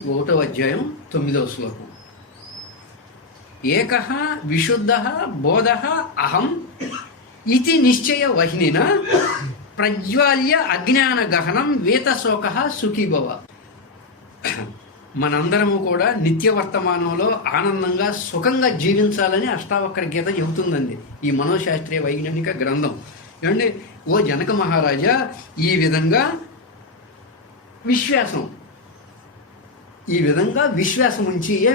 ఒకటవ అధ్యాయం 9వ శ్లోకం. ఏకః విశుద్ధః బోధః అహం ఇతి నిశ్చయ వహినిన ప్రజ్వాల్య అజ్ఞాన గహనం వేతశోకః సుఖీభవ. మనందరము కూడా నిత్య వర్తమానంలో ఆనందంగా సుఖంగా జీవించాలని అష్టావక్ర గీత చెబుతుందండి ఈ మనోశాస్త్రీయ వైజ్ఞానిక గ్రంథం. ఏమండి, ఓ జనక మహారాజా, ఈ విధంగా విశ్వాసం ఉంచి ఏ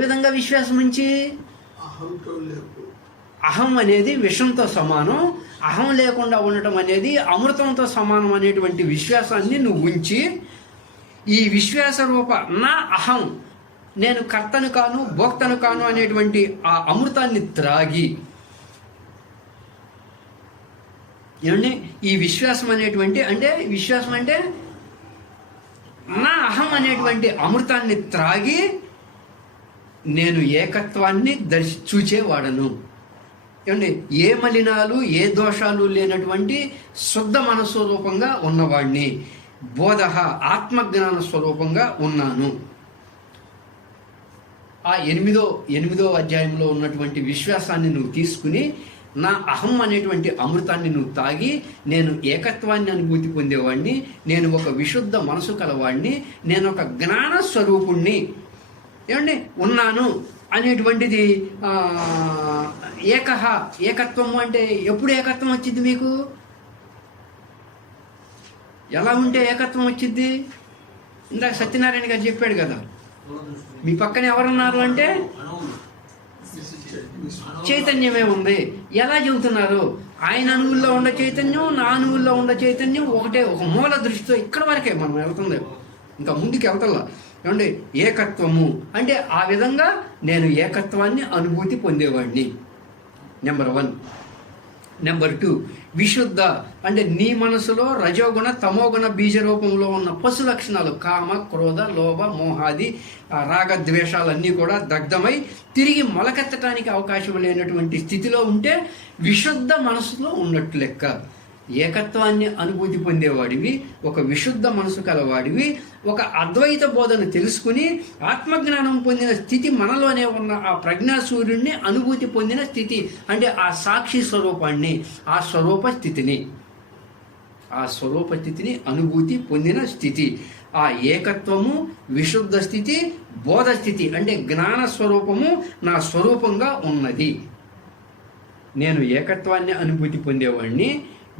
విధంగా విశ్వాసం ఉంచి అహం అనేది విషంతో సమానం, అహం లేకుండా ఉండటం అనేది అమృతంతో సమానం అనేటువంటి విశ్వాసాన్ని నువ్వు ఉంచి, ఈ విశ్వాస రూప నా అహం, నేను కర్తను కాను భోక్తను కాను అనేటువంటి ఆ అమృతాన్ని త్రాగి, ఏమండి ఈ విశ్వాసం అంటే నా అహం అనేటువంటి అమృతాన్ని త్రాగి నేను ఏకత్వాన్ని చూచేవాడను. ఏమండి, ఏ మలినాలు ఏ దోషాలు లేనటువంటి శుద్ధ మనస్వరూపంగా ఉన్నవాడిని, బోధ ఆత్మజ్ఞాన స్వరూపంగా ఉన్నాను. ఆ ఎనిమిదో అధ్యాయంలో ఉన్నటువంటి విశ్వాసాన్ని నువ్వు తీసుకుని నా అహం అనేటువంటి అమృతాన్ని నువ్వు తాగి నేను ఏకత్వాన్ని అనుభూతి పొందేవాడిని, నేను ఒక విశుద్ధ మనసు కలవాడిని, నేను ఒక జ్ఞాన స్వరూపుణ్ణి ఏమండి ఉన్నాను అనేటువంటిది. ఏకత్వము అంటే ఎప్పుడు ఏకత్వం వచ్చింది మీకు? ఎలా ఉంటే ఏకత్వం వచ్చింది? ఇందాక సత్యనారాయణ గారు చెప్పాడు కదా, మీ పక్కన ఎవరున్నారు అంటే చైతన్యమే ఉంది. ఎలా చెబుతున్నారు? ఆయన అణువుల్లో ఉన్న చైతన్యం, నా అణువుల్లో ఉన్న చైతన్యం ఒకటే, ఒక మూల దృష్టితో ఇక్కడ వరకే మనం వెళ్తుంది, ఇంకా ముందుకు వెళ్తలా. ఏమండి, ఏకత్వము అంటే ఆ విధంగా నేను ఏకత్వాన్ని అనుభూతి పొందేవాడిని. నెంబర్ 1. నెంబర్ 2, విశుద్ధ అంటే నీ మనసులో రజోగుణ తమోగుణ బీజ రూపంలో ఉన్న పశు లక్షణాలు కామ క్రోధ లోభ మోహాది రాగద్వేషాలన్నీ కూడా దగ్ధమై తిరిగి మొలకెత్తడానికి అవకాశం లేనటువంటి స్థితిలో ఉంటే విశుద్ధ మనసులో ఉన్నట్టు లెక్క. ఏకత్వాన్ని అనుభూతి పొందేవాడివి, ఒక విశుద్ధ మనసు కలవాడివి, ఒక అద్వైత బోధన తెలుసుకుని ఆత్మజ్ఞానం పొందిన స్థితి, మనలోనే ఉన్న ఆ ప్రజ్ఞా సూర్యుడిని అనుభూతి పొందిన స్థితి, అంటే ఆ సాక్షి స్వరూపాన్ని, ఆ స్వరూప స్థితిని అనుభూతి పొందిన స్థితి. ఆ ఏకత్వము, విశుద్ధ స్థితి, బోధ స్థితి అంటే జ్ఞాన స్వరూపము నా స్వరూపంగా ఉన్నది. నేను ఏకత్వాన్ని అనుభూతి పొందేవాడిని,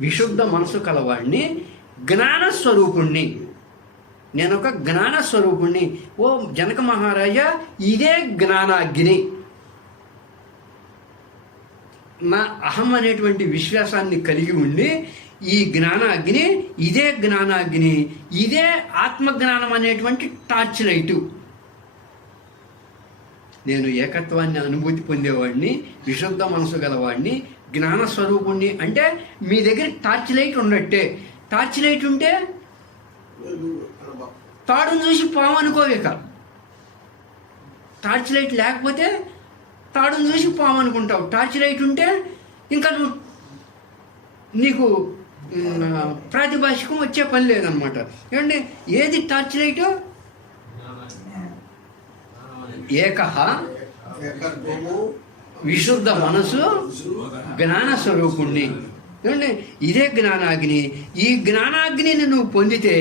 విశుద్ధ మనసు కలవాడిని, జ్ఞానస్వరూపుణ్ణి, నేను ఒక జ్ఞానస్వరూపుణ్ణి. ఓ జనక మహారాజా, ఇదే జ్ఞానాగ్ని. నా అహం అనేటువంటి విశ్వాసాన్ని కలిగి ఉండి ఈ జ్ఞానాగ్ని, ఇదే జ్ఞానాగ్ని, ఇదే ఆత్మజ్ఞానం అనేటువంటి టార్చ్ లైటు. నేను ఏకత్వాన్ని అనుభూతి పొందేవాడిని, విశుద్ధ మనసు గలవాడిని, జ్ఞానస్వరూపుణ్ణి. అంటే మీ దగ్గర టార్చ్ లైట్ ఉన్నట్టే. టార్చ్ లైట్ ఉంటే తాడును చూసి పాము అనుకోవేక. టార్చ్ లైట్ లేకపోతే తాడును చూసి పాము అనుకుంటావు. టార్చ్ లైట్ ఉంటే ఇంకా నీకు ప్రాతిభాషికం వచ్చే పని లేదనమాట. ఏమంటే ఏది టార్చ్ లైటు? ఏకః విశుద్ధ మనసు జ్ఞాన స్వరూపుణ్ణి. ఏమంటే ఇదే జ్ఞానాగ్ని. ఈ జ్ఞానాగ్నిని నువ్వు పొందితే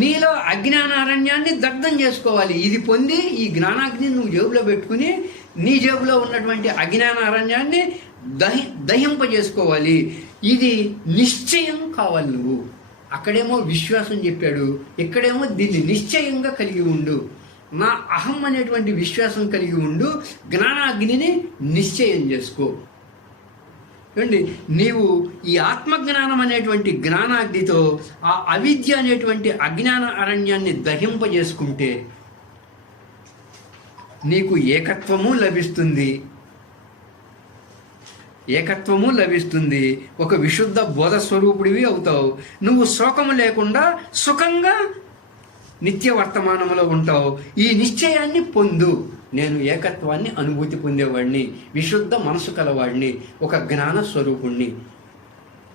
నీలో అజ్ఞానారణ్యాన్ని దగ్ధం చేసుకోవాలి. ఇది పొంది ఈ జ్ఞానాగ్ని నువ్వు జేబులో పెట్టుకుని నీ జేబులో ఉన్నటువంటి అజ్ఞానారణ్యాన్ని దహింపజేసుకోవాలి. ఇది నిశ్చయం కావాలి నువ్వు. అక్కడేమో విశ్వాసం చెప్పాడు, ఇక్కడేమో దీన్ని నిశ్చయంగా కలిగి ఉండు. నా అహం అనేటువంటి విశ్వాసం కలిగి ఉండు, జ్ఞానాగ్నిని నిశ్చయం చేసుకో. ఏమండి, నీవు ఈ ఆత్మజ్ఞానం అనేటువంటి జ్ఞానాగ్నితో ఆ అవిద్య అనేటువంటి అజ్ఞాన అరణ్యాన్ని దహింపజేసుకుంటే నీకు ఏకత్వము లభిస్తుంది. ఒక విశుద్ధ బోధ స్వరూపుడివి అవుతావు. నువ్వు శోకము లేకుండా సుఖంగా నిత్య వర్తమానంలో ఉంటావు. ఈ నిశ్చయాన్ని పొందు. నేను ఏకత్వాన్ని అనుభూతి పొందేవాడిని, విశుద్ధ మనసు కలవాడిని, ఒక జ్ఞాన స్వరూపుణ్ణి.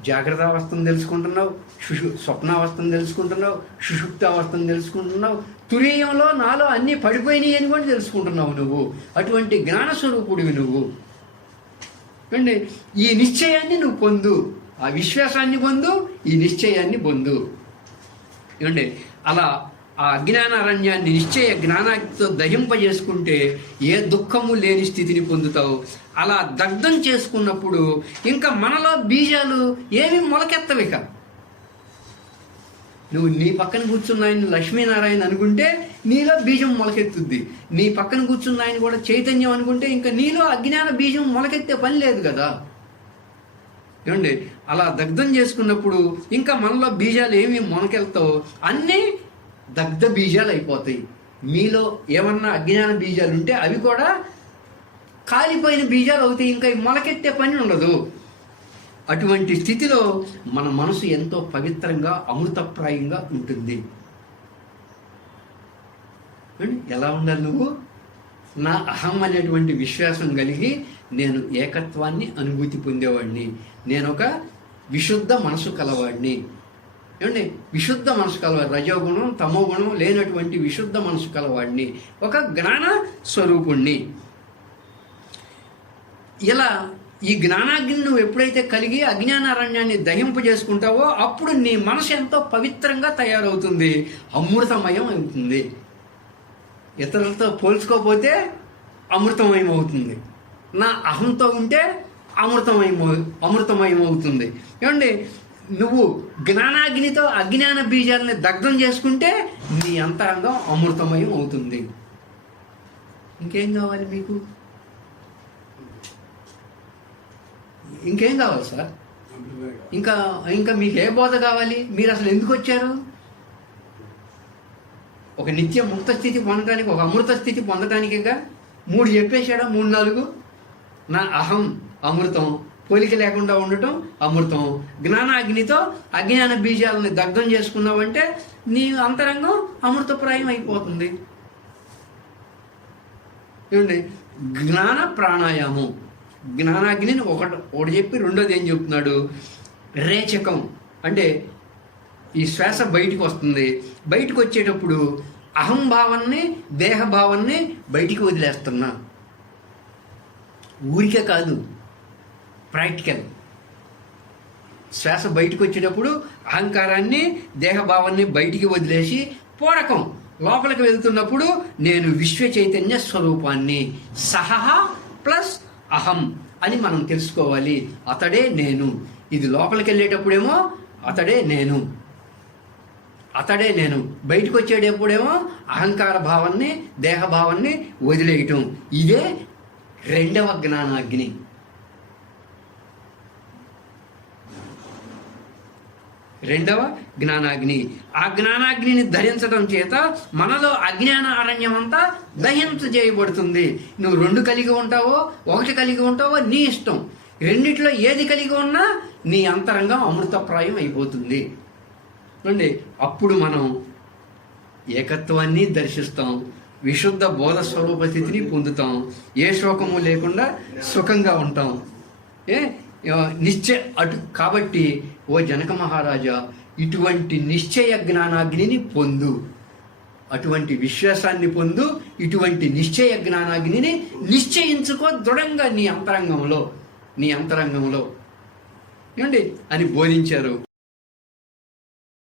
జాగ్రత్త అవస్థను తెలుసుకుంటున్నావు, స్వప్నావస్థను తెలుసుకుంటున్నావు, సుషుప్తావస్థను తెలుసుకుంటున్నావు, తురీయంలో నాలో అన్నీ పడిపోయినాయి అని కూడా తెలుసుకుంటున్నావు నువ్వు. అటువంటి జ్ఞానస్వరూపుడివి నువ్వు అండి. ఈ నిశ్చయాన్ని నువ్వు పొందు, ఆ విశ్వాసాన్ని పొందు, ఈ నిశ్చయాన్ని పొందు ఏమండి. అలా ఆ అజ్ఞానారణ్యాన్ని నిశ్చయ జ్ఞానంతో దహింపజేసుకుంటే ఏ దుఃఖము లేని స్థితిని పొందుతావు. అలా దగ్ధం చేసుకున్నప్పుడు ఇంకా మనలో బీజాలు ఏమి మొలకెత్తవిక. నువ్వు నీ పక్కన కూర్చున్న ఆయన లక్ష్మీనారాయణ అనుకుంటే నీలో బీజం మొలకెత్తుద్ది. నీ పక్కన కూర్చున్న ఆయన కూడా చైతన్యం అనుకుంటే ఇంకా నీలో అజ్ఞాన బీజం మొలకెత్తే పని లేదు కదా ఏమండి. అలా దగ్ధం చేసుకున్నప్పుడు ఇంకా మనలో బీజాలు ఏమి మొలకెళ్తావు, అన్నీ దగ్ధ బీజాలు అయిపోతాయి. మీలో ఏమన్నా అజ్ఞాన బీజాలు ఉంటే అవి కూడా కాలిపోయిన బీజాలు అవుతాయి, ఇంకా మొలకెత్తే పని ఉండదు. అటువంటి స్థితిలో మన మనసు ఎంతో పవిత్రంగా అమృతప్రాయంగా ఉంటుంది. ఎలా ఉండాలి నువ్వు? నా అహం అనేటువంటి విశ్వాసం కలిగి నేను ఏకత్వాన్ని అనుభూతి పొందేవాడిని, నేను ఒక విశుద్ధ మనసు కలవాడిని ఏమండి. విశుద్ధ మనసు కలవాడు, రజోగుణం తమోగుణం లేనటువంటి విశుద్ధ మనసు కలవాడిని, ఒక జ్ఞాన స్వరూపుణ్ణి. ఇలా ఈ జ్ఞానాగ్ని నువ్వు ఎప్పుడైతే కలిగి అజ్ఞానారణ్యాన్ని దహింపజేసుకుంటావో అప్పుడు నీ మనసు ఎంతో పవిత్రంగా తయారవుతుంది, అమృతమయం అవుతుంది. ఇతరులతో పోల్చుకోకపోతే అమృతమయం అవుతుంది. నా అహంతో ఉంటే అమృతమయం అవుతుంది ఏమండి. నువ్వు జ్ఞానాగ్నితో అజ్ఞాన బీజాలని దగ్ధం చేసుకుంటే నీ అంతరంగం అమృతమయం అవుతుంది. ఇంకేం కావాలి మీకు? ఇంకేం కావాలి సార్? ఇంకా ఇంకా మీకు ఏ బోధ కావాలి? మీరు అసలు ఎందుకు వచ్చారు? ఒక నిత్య ముక్త స్థితి పొందడానికి, ఒక అమృత స్థితి పొందడానికిగా 3 చెప్పేశాడా? 3, 4. నా అహం అమృతం, పోలిక లేకుండా ఉండటం అమృతం, జ్ఞానాగ్నితో అజ్ఞాన బీజాలని దగ్ధం చేసుకున్నావంటే నీ అంతరంగం అమృతప్రాయం అయిపోతుంది ఏమండి. జ్ఞాన ప్రాణాయామం, జ్ఞానాగ్నిని ఒకటి చెప్పి రెండోది ఏం చెప్తున్నాడు? రేచకం అంటే ఈ శ్వాస బయటికి వస్తుంది, బయటకు వచ్చేటప్పుడు అహంభావాన్ని దేహభావాన్ని బయటికి వదిలేస్తున్నా. ఊరికే కాదు, ప్రాక్టికల్. శ్వాస బయటకు వచ్చేటప్పుడు అహంకారాన్ని దేహభావాన్ని బయటికి వదిలేసి పోడకం లోపలికి వెళ్తున్నప్పుడు నేను విశ్వ చైతన్య స్వరూపాన్ని, సహ ప్లస్ అహం అని మనం తెలుసుకోవాలి. అతడే నేను. ఇది లోపలికి వెళ్ళేటప్పుడేమో అతడే నేను, బయటకు వచ్చేటప్పుడేమో అహంకార భావాన్ని దేహభావాన్ని వదిలేయటం. ఇదే రెండవ జ్ఞానాగ్ని. రెండవ జ్ఞానాగ్ని. ఆ జ్ఞానాగ్నిని ధరించడం చేత మనలో అజ్ఞాన అరణ్యం అంతా దహించజేయబడుతుంది. నువ్వు 2 కలిగి ఉంటావో 1 కలిగి ఉంటావో నీ ఇష్టం. రెండిట్లో ఏది కలిగి ఉన్నా నీ అంతరంగం అమృతప్రాయం అయిపోతుంది అండి. అప్పుడు మనం ఏకత్వాన్ని దర్శిస్తాం, విశుద్ధ బోధ స్వరూప స్థితిని పొందుతాం, ఏ శోకము లేకుండా సుఖంగా ఉంటాం. కాబట్టి ఓ జనక మహారాజా, ఇటువంటి నిశ్చయ జ్ఞానాగ్నిని పొందు, అటువంటి విశ్వాసాన్ని పొందు, ఇటువంటి నిశ్చయ జ్ఞానాగ్నిని నిశ్చయించుకో దృఢంగా నీ అంతరంగంలో ఏమండి అని బోధించారు.